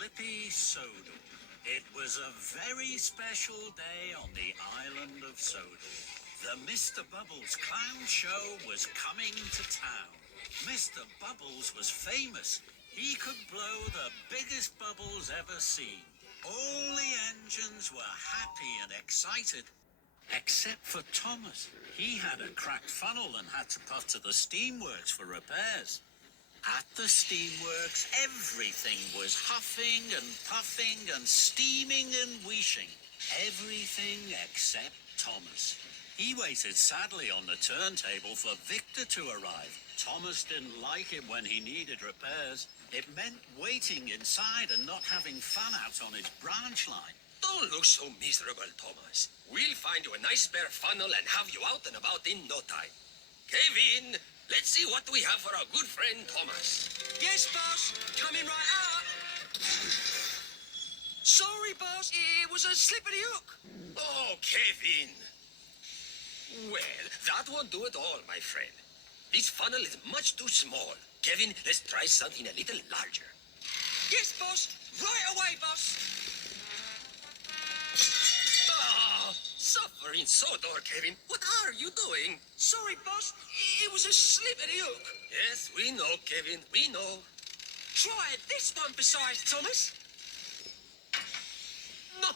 slippy sodor. It was a very special day on the island of Sodor. The Mr. Bubbles clown show was coming to town. Mr. Bubbles was famous. He could blow the biggest bubbles ever seen. All the engines were happy and excited, except for Thomas. He had a cracked funnel and had to puff to the steamworks for repairs. At the steamworks, everything was huffing and puffing and steaming and wheeshing. Everything except Thomas. He waited sadly on the turntable for Victor to arrive. Thomas didn't like it when he needed repairs. It meant waiting inside and not having fun out on his branch line. Don't look so miserable, Thomas. We'll find you a nice spare funnel and have you out and about in no time. Kevin, let's see what we have for our good friend Thomas. Yes, boss. Coming right out. Sorry, boss. It was a slip of the hook. Oh, Kevin. Well, that won't do at all, my friend. This funnel is much too small. Kevin, let's try something a little larger. Yes, boss. Right away, boss. Ah, suffering sodor, Kevin. What are you doing? Sorry, boss. It was a slip of the hook. Yes, we know, Kevin. We know. Try this one besides, Thomas. No.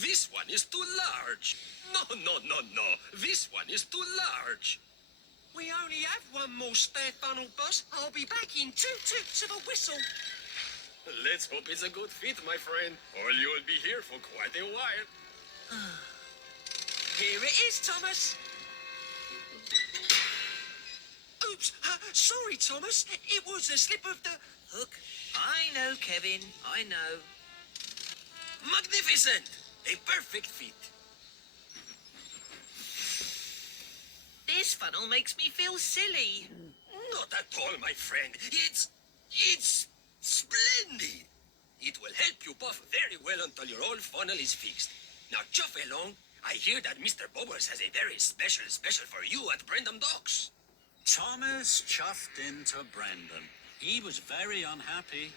This one is too large. No. This one is too large. We only have one more spare funnel, boss. I'll be back in 2 toots of a whistle. Let's hope it's a good fit, my friend, or you'll be here for quite a while. Here it is, Thomas. Oops. Sorry, Thomas. It was a slip of the hook. I know, Kevin. I know. Magnificent! A perfect fit. This funnel makes me feel silly. Not at all, my friend. It's splendid. It will help you puff very well until your old funnel is fixed. Now, chuff along. I hear that Mr. Bubbles has a very special for you at Brendam Docks. Thomas chuffed into Brendan. He was very unhappy.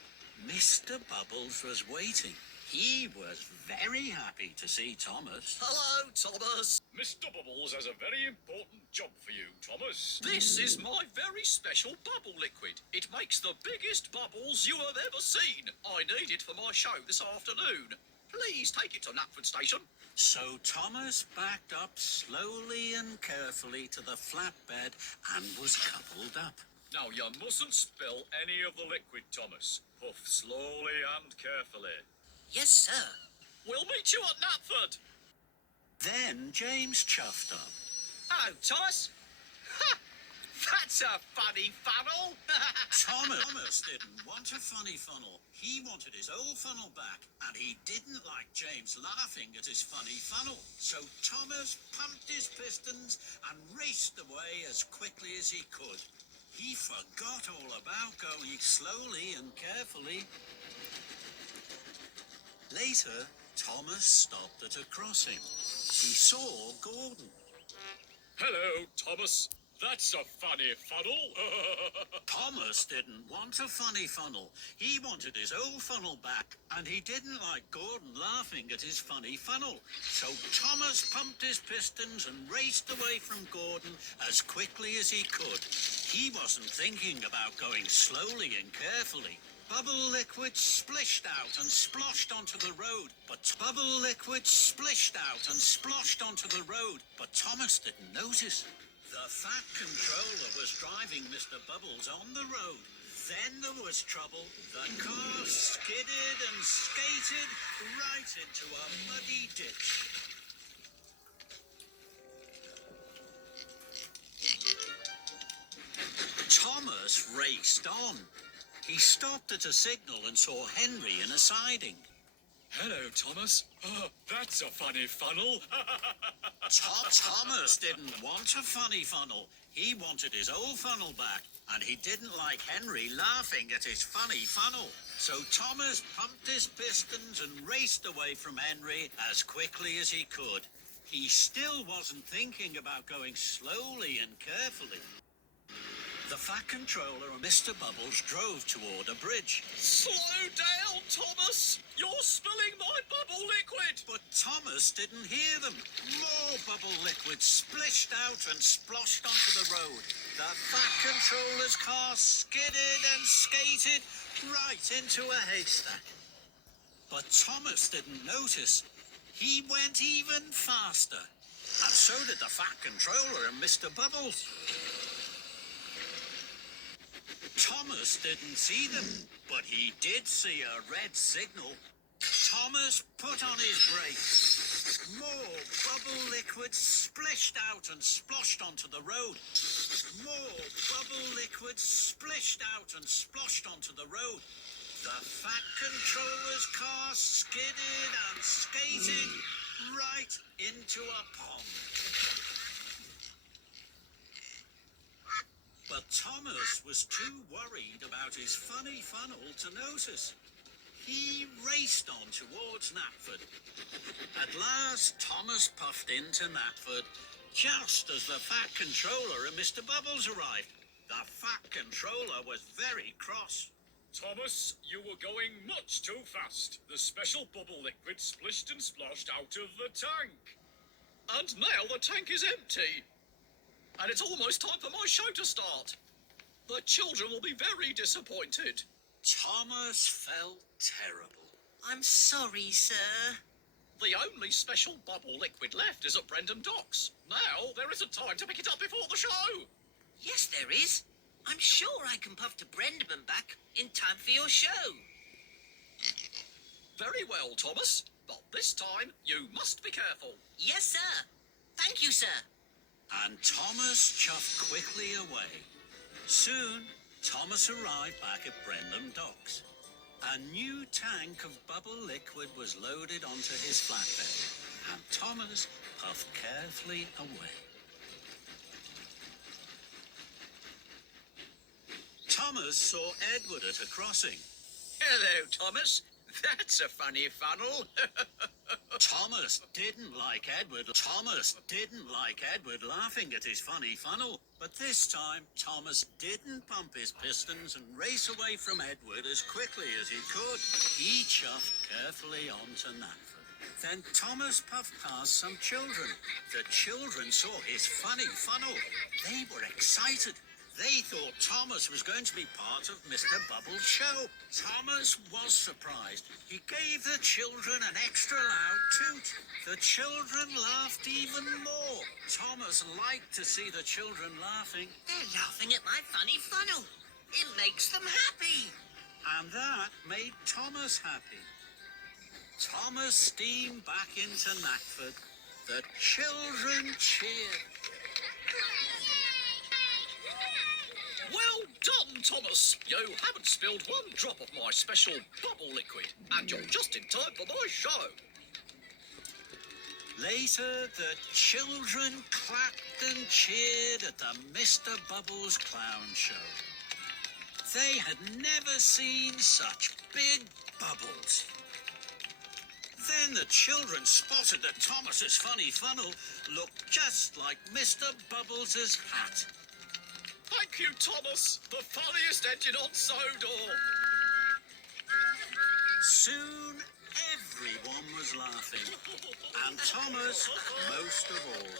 Mr. Bubbles was waiting. He was very happy to see Thomas. Hello, Thomas. Mr. Bubbles has a very important job for you, Thomas. This is my very special bubble liquid. It makes the biggest bubbles you have ever seen. I need it for my show this afternoon. Please take it to Knapford Station. So Thomas backed up slowly and carefully to the flatbed and was coupled up. Now, you mustn't spill any of the liquid, Thomas. Puff slowly and carefully. Yes, sir. We'll meet you at Knapford. Then James chuffed up. Oh, Thomas. Ha! That's a funny funnel. Thomas didn't want a funny funnel. He wanted his old funnel back, and he didn't like James laughing at his funny funnel. So Thomas pumped his pistons and raced away as quickly as he could. He forgot all about going slowly and carefully. Later, Thomas stopped at a crossing. He saw Gordon. Hello, Thomas. That's a funny funnel. Thomas didn't want a funny funnel. He wanted his old funnel back, and he didn't like Gordon laughing at his funny funnel. So Thomas pumped his pistons and raced away from Gordon as quickly as he could. He wasn't thinking about going slowly and carefully. Bubble liquid splished out and sploshed onto the road, but Thomas didn't notice. The fat controller was driving Mr. Bubbles on the road. Then there was trouble. The car skidded and skated right into a muddy ditch. Thomas raced on. He stopped at a signal and saw Henry in a siding. Hello, Thomas. That's a funny funnel. Thomas didn't want a funny funnel. He wanted his old funnel back, and he didn't like Henry laughing at his funny funnel. So Thomas pumped his pistons and raced away from Henry as quickly as he could. He still wasn't thinking about going slowly and carefully. The Fat Controller and Mr. Bubbles drove toward a bridge. Slow down, Thomas! You're spilling my bubble liquid! But Thomas didn't hear them. More bubble liquid splished out and sploshed onto the road. The Fat Controller's car skidded and skated right into a haystack. But Thomas didn't notice. He went even faster. And so did the Fat Controller and Mr. Bubbles. Thomas didn't see them, but he did see a red signal. Thomas put on his brakes. More bubble liquid splished out and sploshed onto the road. More bubble liquid splished out and sploshed onto the road. The Fat Controller's car skidded and skated right into a pond. But Thomas was too worried about his funny funnel to notice. He raced on towards Knapford. At last, Thomas puffed into Knapford just as the Fat Controller and Mr. Bubbles arrived. The Fat Controller was very cross. Thomas, you were going much too fast. The special bubble liquid splished and splashed out of the tank. And now the tank is empty. And it's almost time for my show to start. The children will be very disappointed. Thomas felt terrible. I'm sorry, sir. The only special bubble liquid left is at Brendam Docks. Now there isn't time to pick it up before the show. Yes, there is. I'm sure I can puff to Brendam and back in time for your show. Very well, Thomas. But this time you must be careful. Yes, sir. Thank you, sir. And Thomas chuffed quickly away. Soon, Thomas arrived back at Brendam Docks. A new tank of bubble liquid was loaded onto his flatbed, and Thomas puffed carefully away. Thomas saw Edward at a crossing. Hello, Thomas. That's a funny funnel. Thomas didn't like Edward. Thomas didn't like Edward laughing at his funny funnel. But this time, Thomas didn't pump his pistons and race away from Edward as quickly as he could. He chuffed carefully onto Knapford. Then Thomas puffed past some children. The children saw his funny funnel. They were excited. They thought Thomas was going to be part of Mr. Bubble's show. Thomas was surprised. He gave the children an extra loud toot. The children laughed even more. Thomas liked to see the children laughing, They're laughing at my funny funnel. It makes them happy. and that made Thomas happy. Thomas steamed back into Knapford. The children cheered. Well done, Thomas. You haven't spilled one drop of my special bubble liquid. And you're just in time for my show. Later, the children clapped and cheered at the Mr. Bubbles Clown Show. They had never seen such big bubbles. Then the children spotted that Thomas's funny funnel looked just like Mr. Bubbles' hat. Thank you, Thomas. The funniest engine on Sodor. Soon, everyone was laughing, and Thomas most of all.